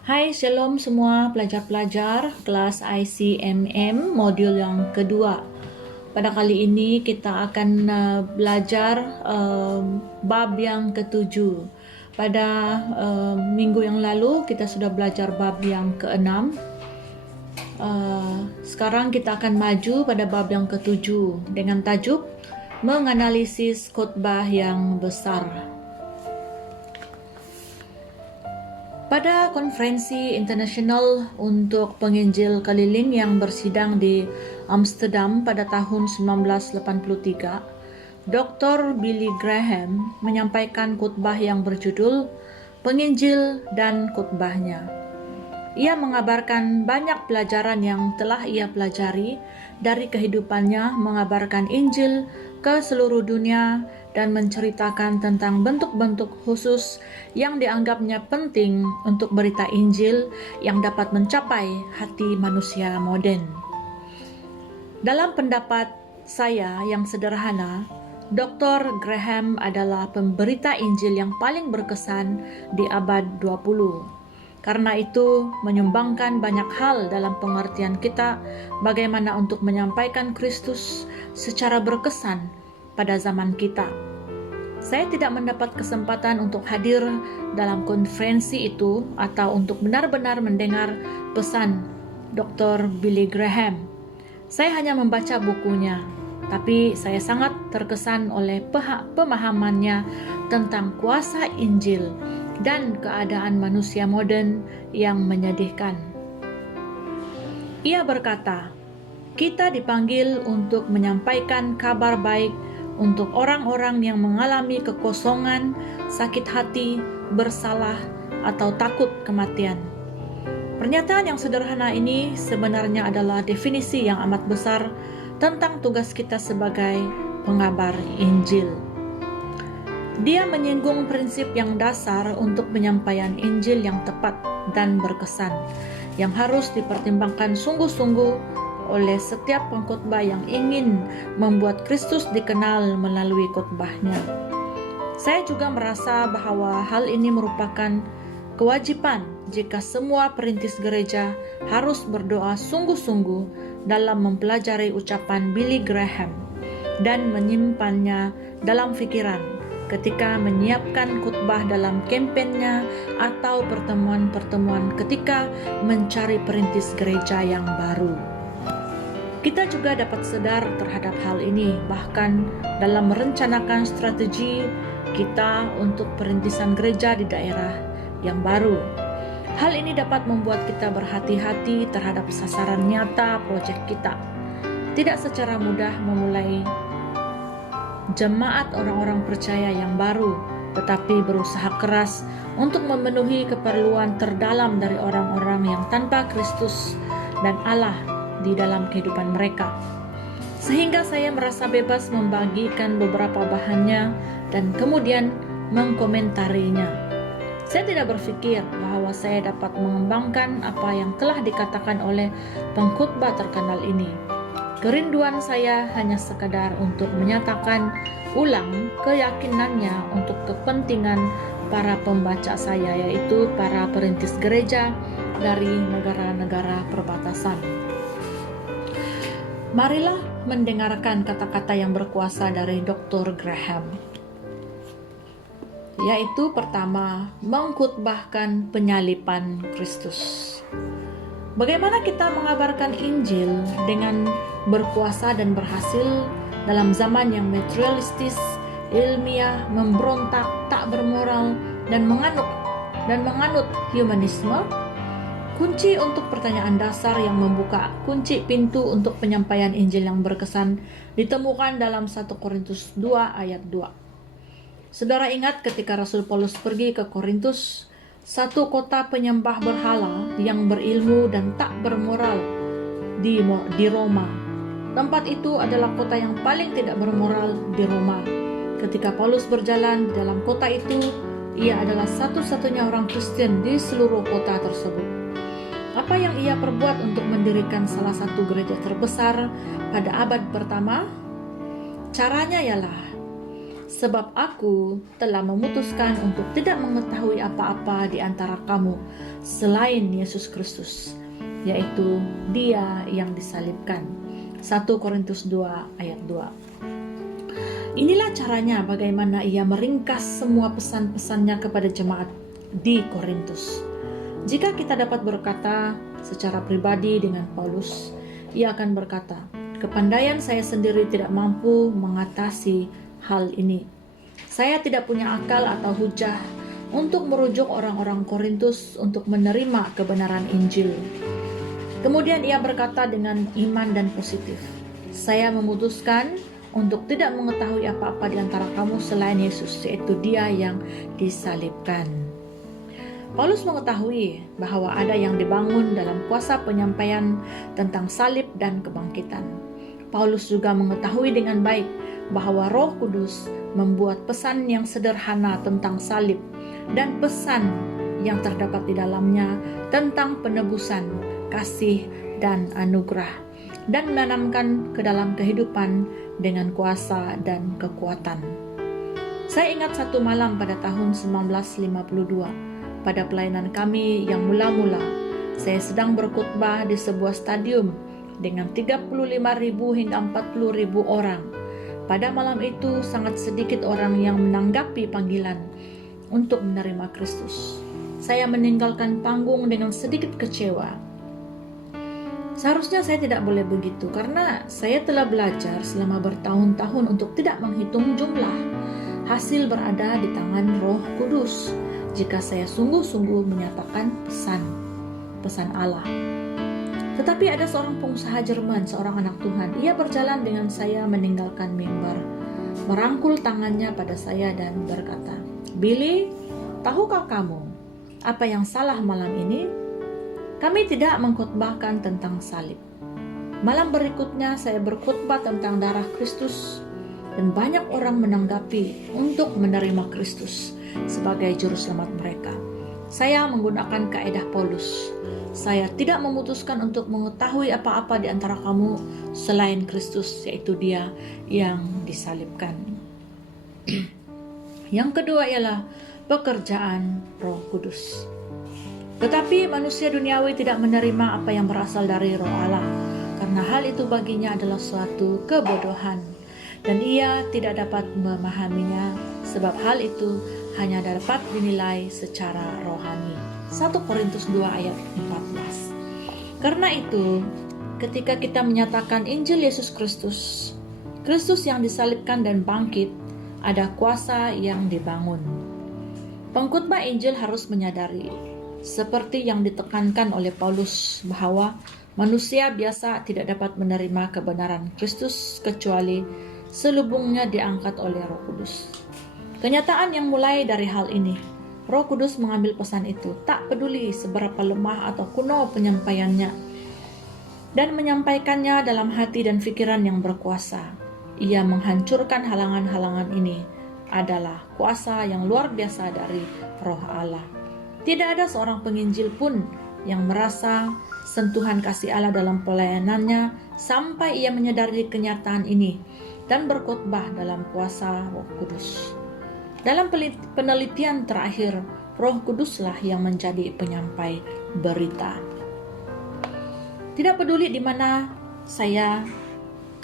Hai, shalom semua pelajar-pelajar kelas ICMM modul yang kedua. Pada kali ini kita akan belajar bab yang ketujuh. Pada minggu yang lalu kita sudah belajar bab yang keenam. Sekarang kita akan maju pada bab yang ketujuh dengan tajuk menganalisis khotbah yang besar. Pada konferensi internasional untuk penginjil keliling yang bersidang di Amsterdam pada tahun 1983, Dr. Billy Graham menyampaikan khotbah yang berjudul Penginjil dan Khotbahnya. Ia mengabarkan banyak pelajaran yang telah ia pelajari dari kehidupannya mengabarkan Injil ke seluruh dunia dan menceritakan tentang bentuk-bentuk khusus yang dianggapnya penting untuk berita Injil yang dapat mencapai hati manusia modern. Dalam pendapat saya yang sederhana, Dr. Graham adalah pemberita Injil yang paling berkesan di abad 20. Karena itu, menyumbangkan banyak hal dalam pengertian kita bagaimana untuk menyampaikan Kristus secara berkesan pada zaman kita. Saya tidak mendapat kesempatan untuk hadir dalam konferensi itu atau untuk benar-benar mendengar pesan Dr. Billy Graham. Saya hanya membaca bukunya, tapi saya sangat terkesan oleh pemahamannya tentang kuasa Injil dan keadaan manusia modern yang menyedihkan. Ia berkata, kita dipanggil untuk menyampaikan kabar baik untuk orang-orang yang mengalami kekosongan, sakit hati, bersalah, atau takut kematian. Pernyataan yang sederhana ini sebenarnya adalah definisi yang amat besar tentang tugas kita sebagai pengabar Injil. Dia menyinggung prinsip yang dasar untuk penyampaian Injil yang tepat dan berkesan, yang harus dipertimbangkan sungguh-sungguh oleh setiap pengkhotbah yang ingin membuat Kristus dikenal melalui khotbahnya. Saya juga merasa bahwa hal ini merupakan kewajiban jika semua perintis gereja harus berdoa sungguh-sungguh dalam mempelajari ucapan Billy Graham dan menyimpannya dalam pikiran ketika menyiapkan khotbah dalam kampanyenya atau pertemuan-pertemuan ketika mencari perintis gereja yang baru. Kita juga dapat sadar terhadap hal ini, bahkan dalam merencanakan strategi kita untuk perintisan gereja di daerah yang baru. Hal ini dapat membuat kita berhati-hati terhadap sasaran nyata proyek kita. Tidak secara mudah memulai jemaat orang-orang percaya yang baru, tetapi berusaha keras untuk memenuhi keperluan terdalam dari orang-orang yang tanpa Kristus dan Allah di dalam kehidupan mereka. Sehingga saya merasa bebas membagikan beberapa bahannya dan kemudian mengkomentarinya. Saya tidak berpikir bahwa saya dapat mengembangkan apa yang telah dikatakan oleh pengkhotbah terkenal ini. Kerinduan saya hanya sekadar untuk menyatakan ulang keyakinannya untuk kepentingan para pembaca saya, yaitu para perintis gereja dari negara-negara perbatasan. Marilah mendengarkan kata-kata yang berkuasa dari Dr. Graham, yaitu pertama, mengkhotbahkan penyaliban Kristus. Bagaimana kita mengabarkan Injil dengan berkuasa dan berhasil dalam zaman yang materialistis, ilmiah, memberontak, tak bermoral, dan menganut humanisme? Kunci untuk pertanyaan dasar yang membuka kunci pintu untuk penyampaian Injil yang berkesan ditemukan dalam 1 Korintus 2 ayat 2. Saudara ingat ketika Rasul Paulus pergi ke Korintus, satu kota penyembah berhala yang berilmu dan tak bermoral di Roma. Tempat itu adalah kota yang paling tidak bermoral di Roma. Ketika Paulus berjalan di dalam kota itu, ia adalah satu-satunya orang Kristen di seluruh kota tersebut. Apa yang ia perbuat untuk mendirikan salah satu gereja terbesar pada abad pertama? Caranya ialah Sebab aku telah memutuskan untuk tidak mengetahui apa-apa di antara kamu selain Yesus Kristus, yaitu Dia yang disalibkan. 1 Korintus 2 ayat 2. Inilah caranya bagaimana ia meringkas semua pesan-pesannya kepada jemaat di Korintus. Jika kita dapat berkata secara pribadi dengan Paulus, ia akan berkata, "Kepandaian saya sendiri tidak mampu mengatasi hal ini. Saya tidak punya akal atau hujah untuk merujuk orang-orang Korintus untuk menerima kebenaran Injil." Kemudian ia berkata dengan iman dan positif, "Saya memutuskan untuk tidak mengetahui apa-apa di antara kamu selain Yesus, yaitu Dia yang disalibkan." Paulus mengetahui bahwa ada yang dibangun dalam kuasa penyampaian tentang salib dan kebangkitan. Paulus juga mengetahui dengan baik bahwa Roh Kudus membuat pesan yang sederhana tentang salib dan pesan yang terdapat di dalamnya tentang penebusan, kasih, dan anugerah, dan menanamkan ke dalam kehidupan dengan kuasa dan kekuatan. Saya ingat satu malam pada tahun 1952, pada pelayanan kami yang mula-mula, saya sedang berkhotbah di sebuah stadium dengan 35.000 hingga 40.000 orang. Pada malam itu sangat sedikit orang yang menanggapi panggilan untuk menerima Kristus. Saya meninggalkan panggung dengan sedikit kecewa. Seharusnya saya tidak boleh begitu, karena saya telah belajar selama bertahun-tahun untuk tidak menghitung jumlah. Hasil berada di tangan Roh Kudus jika saya sungguh-sungguh menyatakan pesan Allah. Tetapi ada seorang pengusaha Jerman, seorang anak Tuhan. Ia berjalan dengan saya meninggalkan mimbar, merangkul tangannya pada saya dan berkata, "Billy, tahukah kamu apa yang salah malam ini? Kami tidak mengkhotbahkan tentang salib. Malam berikutnya saya berkhotbah tentang darah Kristus, dan banyak orang menanggapi untuk menerima Kristus sebagai juru selamat mereka. Saya menggunakan kaedah Paulus. Saya tidak memutuskan untuk mengetahui apa-apa di antara kamu selain Kristus, yaitu Dia yang disalibkan." Yang kedua ialah pekerjaan Roh Kudus. Tetapi manusia duniawi tidak menerima apa yang berasal dari Roh Allah, karena hal itu baginya adalah suatu kebodohan, dan ia tidak dapat memahaminya, sebab hal itu hanya dapat dinilai secara rohani. 1 Korintus 2 ayat 14. Karena itu, ketika kita menyatakan Injil Yesus Kristus, Kristus yang disalibkan dan bangkit, ada kuasa yang dibangun. Pengkhotbah Injil harus menyadari, seperti yang ditekankan oleh Paulus, bahwa manusia biasa tidak dapat menerima kebenaran Kristus kecuali selubungnya diangkat oleh Roh Kudus. Kenyataan yang mulai dari hal ini, Roh Kudus mengambil pesan itu, tak peduli seberapa lemah atau kuno penyampaiannya, dan menyampaikannya dalam hati dan pikiran yang berkuasa. Ia menghancurkan halangan-halangan ini adalah kuasa yang luar biasa dari Roh Allah. Tidak ada seorang penginjil pun yang merasa sentuhan kasih Allah dalam pelayanannya sampai ia menyadari kenyataan ini dan berkhotbah dalam kuasa Roh Kudus. Dalam penelitian terakhir, Roh Kuduslah yang menjadi penyampai berita. Tidak peduli di mana saya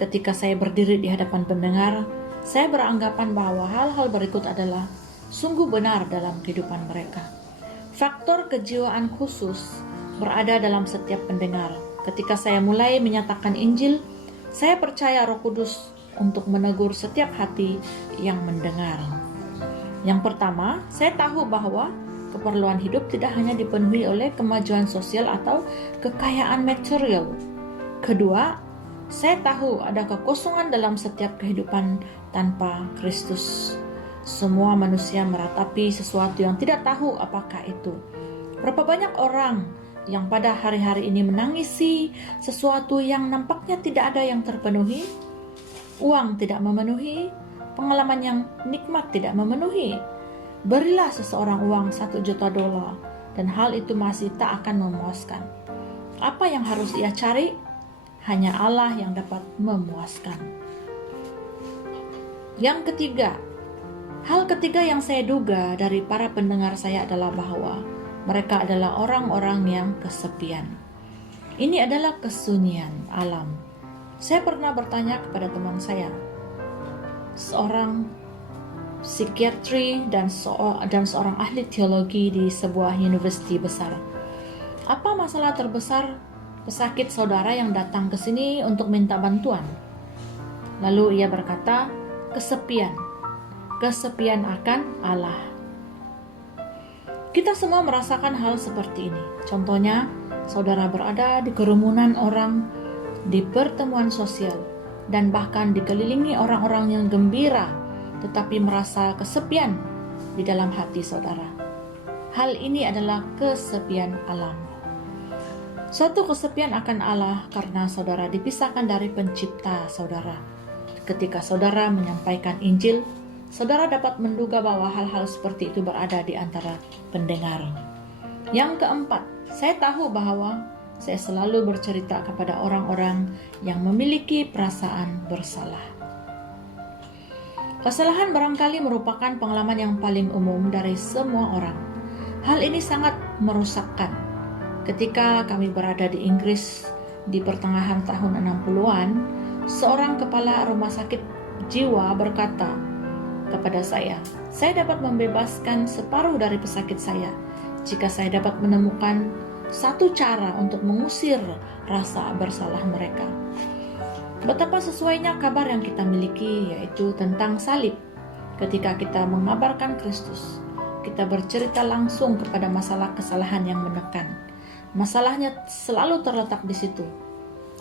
ketika saya berdiri di hadapan pendengar, saya beranggapan bahwa hal-hal berikut adalah sungguh benar dalam kehidupan mereka. Faktor kejiwaan khusus berada dalam setiap pendengar. Ketika saya mulai menyatakan Injil, saya percaya Roh Kudus untuk menegur setiap hati yang mendengar. Yang pertama, saya tahu bahwa keperluan hidup tidak hanya dipenuhi oleh kemajuan sosial atau kekayaan material. Kedua, saya tahu ada kekosongan dalam setiap kehidupan tanpa Kristus. Semua manusia meratapi sesuatu yang tidak tahu apakah itu. Berapa banyak orang yang pada hari-hari ini menangisi sesuatu yang nampaknya tidak ada yang terpenuhi? Uang tidak memenuhi, pengalaman yang nikmat tidak memenuhi. Berilah seseorang uang $1 juta dan hal itu masih tak akan memuaskan. Apa yang harus ia cari? Hanya Allah yang dapat memuaskan. Yang ketiga, Hal ketiga yang saya duga dari para pendengar saya adalah bahwa mereka adalah orang-orang yang kesepian. Ini adalah kesunyian alam. Saya pernah bertanya kepada teman saya, seorang psikiatri dan seorang ahli teologi di sebuah universiti besar. Apa masalah terbesar pesakit saudara yang datang ke sini untuk minta bantuan? Lalu ia berkata, kesepian akan Allah. Kita semua merasakan hal seperti ini. Contohnya, saudara berada di kerumunan orang, di pertemuan sosial, dan bahkan dikelilingi orang-orang yang gembira, tetapi merasa kesepian di dalam hati saudara. Hal ini adalah kesepian alam. Suatu kesepian akan Allah karena saudara dipisahkan dari pencipta saudara. Ketika saudara menyampaikan Injil, saudara dapat menduga bahwa hal-hal seperti itu berada di antara pendengar. Yang keempat, saya tahu bahwa saya selalu bercerita kepada orang-orang yang memiliki perasaan bersalah. Kesalahan barangkali merupakan pengalaman yang paling umum dari semua orang. Hal ini sangat merusakkan. Ketika kami berada di Inggris di pertengahan tahun 60-an, seorang kepala rumah sakit jiwa berkata kepada saya dapat membebaskan separuh dari pesakit saya jika saya dapat menemukan satu cara untuk mengusir rasa bersalah mereka. Betapa sesuainya kabar yang kita miliki, yaitu tentang salib. Ketika kita mengabarkan Kristus, kita bercerita langsung kepada masalah kesalahan yang menekan. Masalahnya selalu terletak di situ.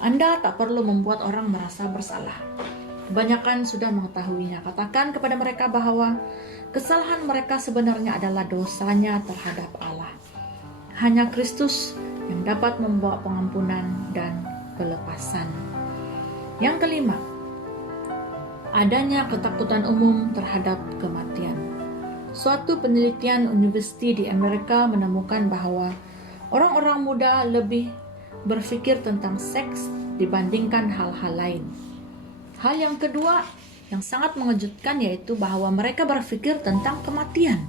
Anda tak perlu membuat orang merasa bersalah. Kebanyakan sudah mengetahuinya. Katakan kepada mereka bahwa kesalahan mereka sebenarnya adalah dosanya terhadap Allah. Hanya Kristus yang dapat membawa pengampunan dan kelepasan. Yang kelima, adanya ketakutan umum terhadap kematian. Suatu penelitian universiti di Amerika menemukan bahwa orang-orang muda lebih berpikir tentang seks dibandingkan hal-hal lain. Hal yang kedua yang sangat mengejutkan yaitu bahwa mereka berpikir tentang kematian.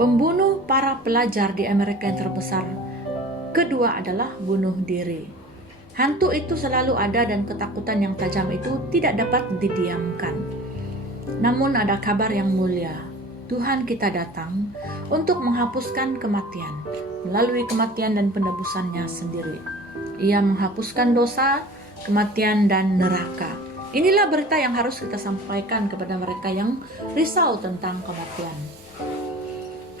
Pembunuh para pelajar di Amerika yang terbesar kedua adalah bunuh diri. Hantu itu selalu ada dan ketakutan yang tajam itu tidak dapat didiamkan. Namun ada kabar yang mulia. Tuhan kita datang untuk menghapuskan kematian melalui kematian dan penebusannya sendiri. Ia menghapuskan dosa, kematian, dan neraka. Inilah berita yang harus kita sampaikan kepada mereka yang risau tentang kematian.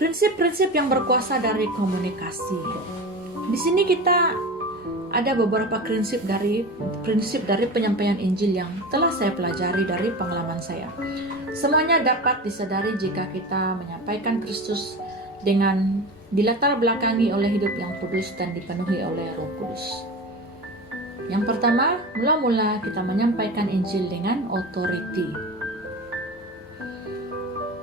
Prinsip-prinsip yang berkuasa dari komunikasi. Di sini kita ada beberapa prinsip dari penyampaian Injil yang telah saya pelajari dari pengalaman saya. Semuanya dapat disadari jika kita menyampaikan Kristus dengan dilatar belakangi oleh hidup yang kudus dan dipenuhi oleh Roh Kudus. Yang pertama, mula-mula kita menyampaikan Injil dengan authority.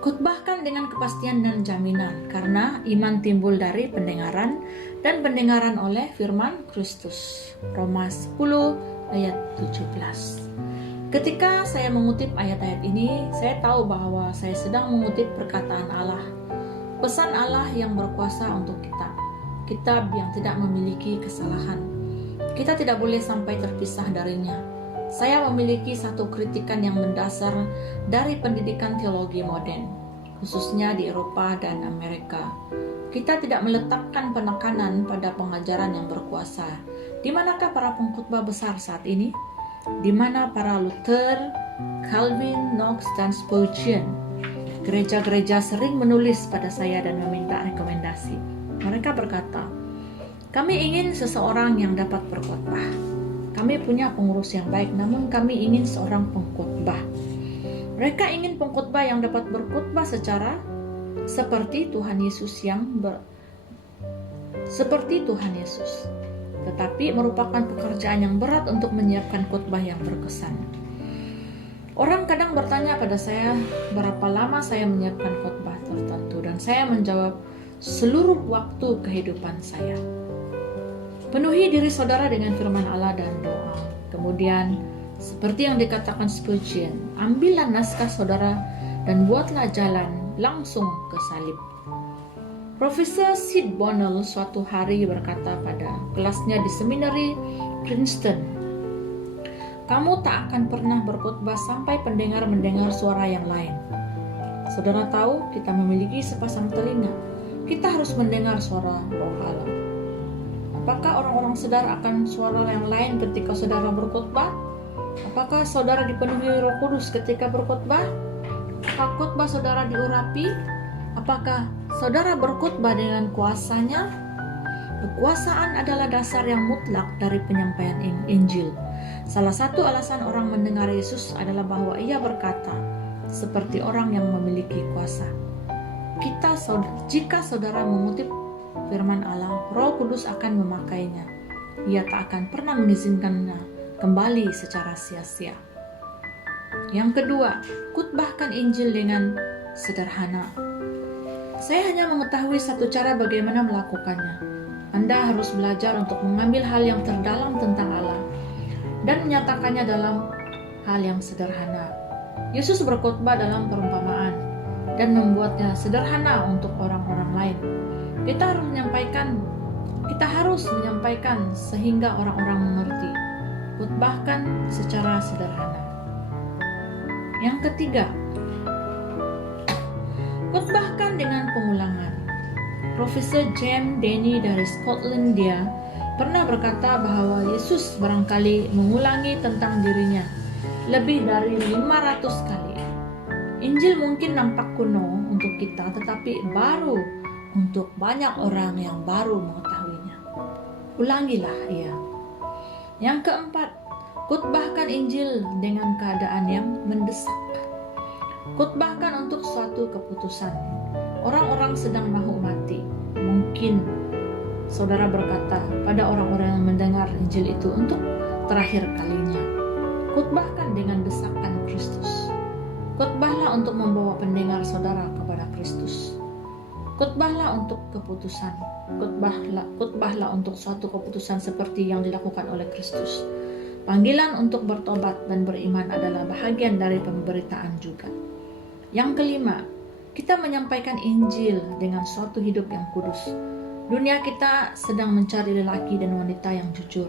Khotbahkan dengan kepastian dan jaminan, karena iman timbul dari pendengaran dan pendengaran oleh firman Kristus. Roma 10 ayat 17. Ketika saya mengutip ayat-ayat ini, saya tahu bahwa saya sedang mengutip perkataan Allah. Pesan Allah yang berkuasa untuk kita. Kitab yang tidak memiliki kesalahan. Kita tidak boleh sampai terpisah darinya. Saya memiliki satu kritikan yang mendasar dari pendidikan teologi modern, khususnya di Eropa dan Amerika. Kita tidak meletakkan penekanan pada pengajaran yang berkuasa. Di manakah para pengkhotbah besar saat ini? Di mana para Luther, Calvin, Knox, dan Spurgeon? Gereja-gereja sering menulis pada saya dan meminta rekomendasi. Mereka berkata, kami ingin seseorang yang dapat berkhotbah. Kami punya pengurus yang baik, namun kami ingin seorang pengkhotbah. Mereka ingin pengkhotbah yang dapat berkhotbah seperti Tuhan Yesus tetapi merupakan pekerjaan yang berat untuk menyiapkan khotbah yang berkesan. Orang kadang bertanya pada saya berapa lama saya menyiapkan khotbah tertentu, dan saya menjawab seluruh waktu kehidupan saya. Penuhi diri saudara dengan firman Allah dan doa. Kemudian, seperti yang dikatakan Spurgeon, ambillah naskah saudara dan buatlah jalan langsung ke salib. Profesor Sid Bonnell suatu hari berkata pada kelasnya di seminari Princeton, "Kamu tak akan pernah berkhotbah sampai pendengar mendengar suara yang lain." Saudara tahu, kita memiliki sepasang telinga. Kita harus mendengar suara Roh Allah. Apakah orang-orang sadar akan suara yang lain ketika saudara berkhotbah? Apakah saudara dipenuhi Roh Kudus ketika berkhotbah? Apakah khotbah saudara diurapi? Apakah saudara berkhotbah dengan kuasanya? Kekuasaan adalah dasar yang mutlak dari penyampaian Injil. Salah satu alasan orang mendengar Yesus adalah bahwa ia berkata seperti orang yang memiliki kuasa. Jika saudara mengutip firman Allah, Roh Kudus akan memakainya. Ia tak akan pernah mengizinkannya kembali secara sia-sia. Yang kedua, khotbahkan Injil dengan sederhana. Saya hanya mengetahui satu cara bagaimana melakukannya. Anda harus belajar untuk mengambil hal yang terdalam tentang Allah dan menyatakannya dalam hal yang sederhana. Yesus berkhotbah dalam perumpamaan dan membuatnya sederhana untuk orang-orang lain. Kita harus menyampaikan sehingga orang-orang mengerti. Khotbahkan secara sederhana. Yang ketiga, khotbahkan dengan pengulangan. Profesor James Denny dari Skotlandia pernah berkata bahwa Yesus barangkali mengulangi tentang dirinya lebih dari 500 kali. Injil mungkin nampak kuno untuk kita, tetapi baru untuk banyak orang yang baru mengetahuinya. Ulangilah ia. Yang keempat, khotbahkan Injil dengan keadaan yang mendesak. Khotbahkan untuk suatu keputusan. Orang-orang sedang mahu mati. Mungkin saudara berkata pada orang-orang yang mendengar Injil itu untuk terakhir kalinya. Khotbahkan dengan desakan Kristus. Khotbahlah untuk membawa pendengar saudara kepada Kristus. Khotbahlah untuk keputusan. Khotbahlah untuk suatu keputusan seperti yang dilakukan oleh Kristus. Panggilan untuk bertobat dan beriman adalah bahagian dari pemberitaan juga. Yang kelima, kita menyampaikan Injil dengan suatu hidup yang kudus. Dunia kita sedang mencari lelaki dan wanita yang jujur.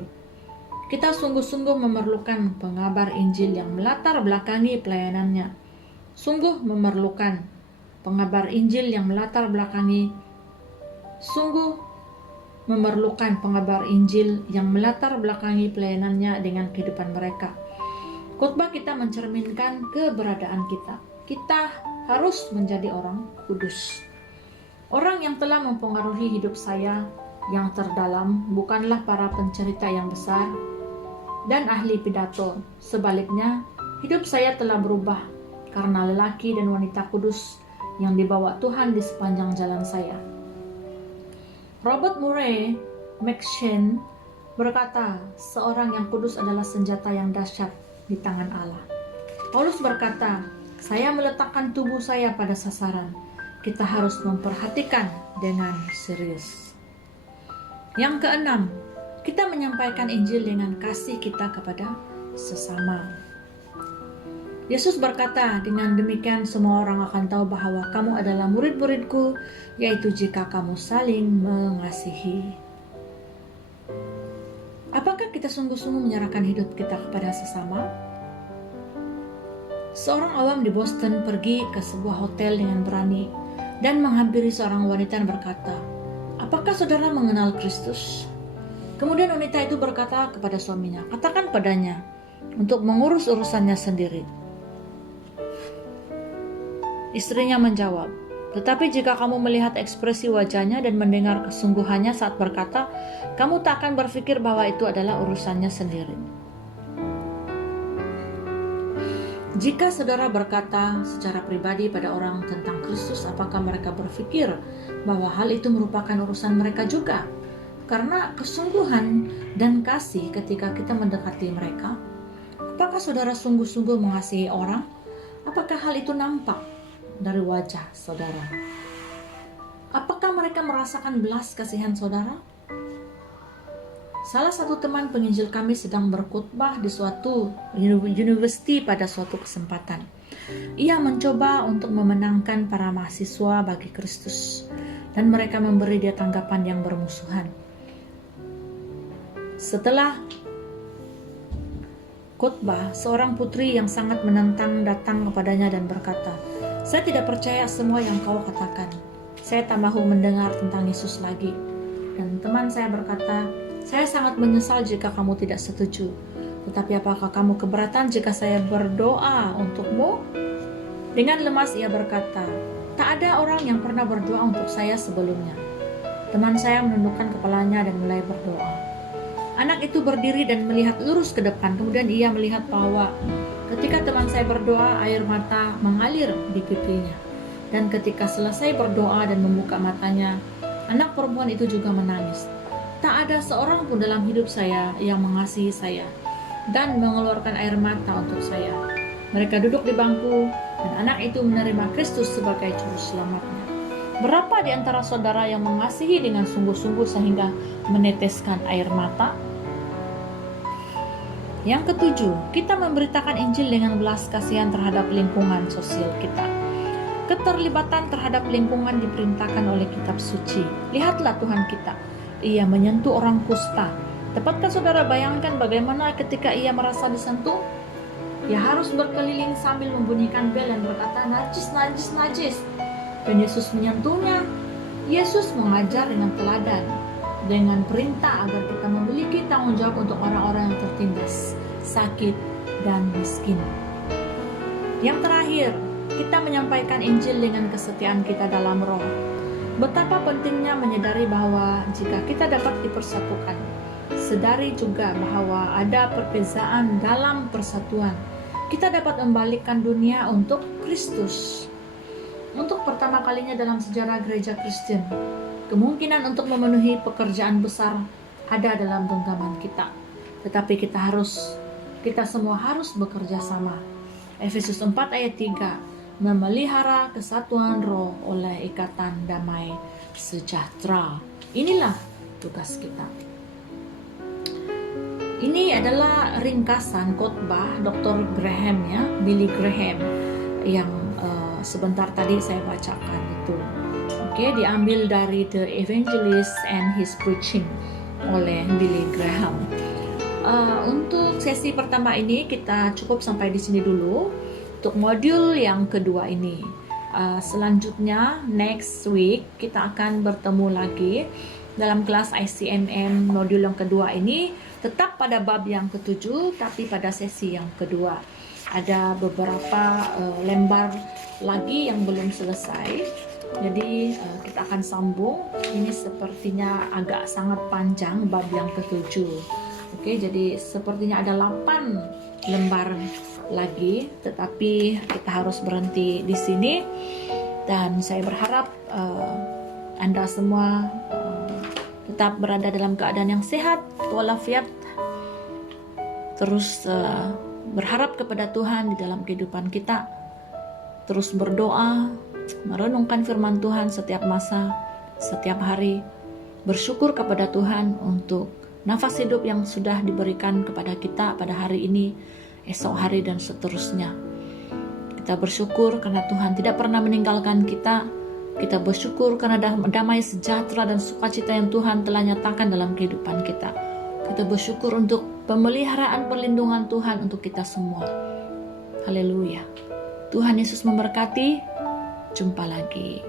Kita sungguh-sungguh memerlukan pengabar Injil yang melatar belakangi pelayanannya. Sungguh memerlukan pengabar Injil yang melatar belakangi pelayanannya dengan kehidupan mereka. Khotbah kita mencerminkan keberadaan kita. Kita harus menjadi orang kudus. Orang yang telah mempengaruhi hidup saya yang terdalam bukanlah para pencerita yang besar dan ahli pidato. Sebaliknya, hidup saya telah berubah karena lelaki dan wanita kudus yang dibawa Tuhan di sepanjang jalan saya. Robert Murray McCheyne berkata, seorang yang kudus adalah senjata yang dahsyat di tangan Allah. Paulus berkata, saya meletakkan tubuh saya pada sasaran. Kita harus memperhatikan dengan serius. Yang keenam, kita menyampaikan Injil dengan kasih kita kepada sesama. Yesus berkata, dengan demikian semua orang akan tahu bahwa kamu adalah murid-muridku, yaitu jika kamu saling mengasihi. Apakah kita sungguh-sungguh menyerahkan hidup kita kepada sesama? Seorang awam di Boston pergi ke sebuah hotel dengan berani dan menghampiri seorang wanita dan berkata, apakah saudara mengenal Kristus? Kemudian wanita itu berkata kepada suaminya, katakan padanya untuk mengurus urusannya sendiri. Istrinya menjawab, tetapi jika kamu melihat ekspresi wajahnya dan mendengar kesungguhannya saat berkata, kamu tak akan berpikir bahwa itu adalah urusannya sendiri. Jika saudara berkata secara pribadi pada orang tentang Kristus, apakah mereka berpikir bahwa hal itu merupakan urusan mereka juga? Karena kesungguhan dan kasih ketika kita mendekati mereka. Apakah saudara sungguh-sungguh mengasihi orang? Apakah hal itu nampak dari wajah saudara? Apakah mereka merasakan belas kasihan saudara? Salah satu teman penginjil kami sedang berkhotbah di suatu university pada suatu kesempatan. Ia mencoba untuk memenangkan para mahasiswa bagi Kristus, dan mereka memberi dia tanggapan yang bermusuhan. Setelah khotbah, seorang putri yang sangat menentang datang kepadanya dan berkata, "Saya tidak percaya semua yang kau katakan. Saya tak mahu mendengar tentang Yesus lagi." Dan teman saya berkata, "Saya sangat menyesal jika kamu tidak setuju. Tetapi apakah kamu keberatan jika saya berdoa untukmu?" Dengan lemas ia berkata, "Tak ada orang yang pernah berdoa untuk saya sebelumnya." Teman saya menundukkan kepalanya dan mulai berdoa. Anak itu berdiri dan melihat lurus ke depan. Kemudian ia melihat bahwa ketika teman saya berdoa, air mata mengalir di pipinya. Dan ketika selesai berdoa dan membuka matanya, anak perempuan itu juga menangis. Tak ada seorang pun dalam hidup saya yang mengasihi saya dan mengeluarkan air mata untuk saya. Mereka duduk di bangku dan anak itu menerima Kristus sebagai juru selamatnya. Berapa di antara saudara yang mengasihi dengan sungguh-sungguh sehingga meneteskan air mata? Yang ketujuh, kita memberitakan Injil dengan belas kasihan terhadap lingkungan sosial kita. Keterlibatan terhadap lingkungan diperintahkan oleh kitab suci. Lihatlah Tuhan kita, ia menyentuh orang kusta. Dapatkah saudara bayangkan bagaimana ketika ia merasa disentuh? Ia harus berkeliling sambil membunyikan bel dan berkata, "Najis, najis, najis." Dan Yesus menyentuhnya. Yesus mengajar dengan teladan, dengan perintah agar kita memiliki tanggung jawab untuk orang-orang yang tertindas, sakit, dan miskin. Yang terakhir, kita menyampaikan Injil dengan kesetiaan kita dalam roh. Betapa pentingnya menyadari bahwa jika kita dapat dipersatukan, sadari juga bahwa ada perbezaan dalam persatuan. Kita dapat membalikkan dunia untuk Kristus. Untuk pertama kalinya dalam sejarah gereja Kristen, kemungkinan untuk memenuhi pekerjaan besar ada dalam genggaman kita. Tetapi kita semua harus bekerja sama. Efesus 4 ayat 3, memelihara kesatuan roh oleh ikatan damai sejahtera. Inilah tugas kita. Ini adalah ringkasan khotbah Dr. Graham, Billy Graham, yang sebentar tadi saya bacakan itu. Diambil dari The Evangelist and His Preaching oleh Billy Graham. Untuk sesi pertama ini kita cukup sampai di sini dulu. Untuk modul yang kedua ini, selanjutnya next week kita akan bertemu lagi dalam kelas ICMM. Modul yang kedua ini tetap pada bab yang ketujuh, tapi pada sesi yang kedua. Ada beberapa lembar lagi yang belum selesai, jadi kita akan sambung. Ini sepertinya agak sangat panjang bab yang ketujuh. Jadi sepertinya ada 8 lembar lagi, tetapi kita harus berhenti di sini. Dan saya berharap Anda semua tetap berada dalam keadaan yang sehat walafiat, terus berharap kepada Tuhan di dalam kehidupan kita, terus berdoa, merenungkan firman Tuhan setiap masa, setiap hari, bersyukur kepada Tuhan untuk nafas hidup yang sudah diberikan kepada kita pada hari ini, esok hari, dan seterusnya. Kita bersyukur karena Tuhan tidak pernah meninggalkan kita. Kita bersyukur karena damai sejahtera dan sukacita yang Tuhan telah nyatakan dalam kehidupan kita. Kita bersyukur untuk pemeliharaan perlindungan Tuhan untuk kita semua. Haleluya. Tuhan Yesus memberkati. Jumpa lagi.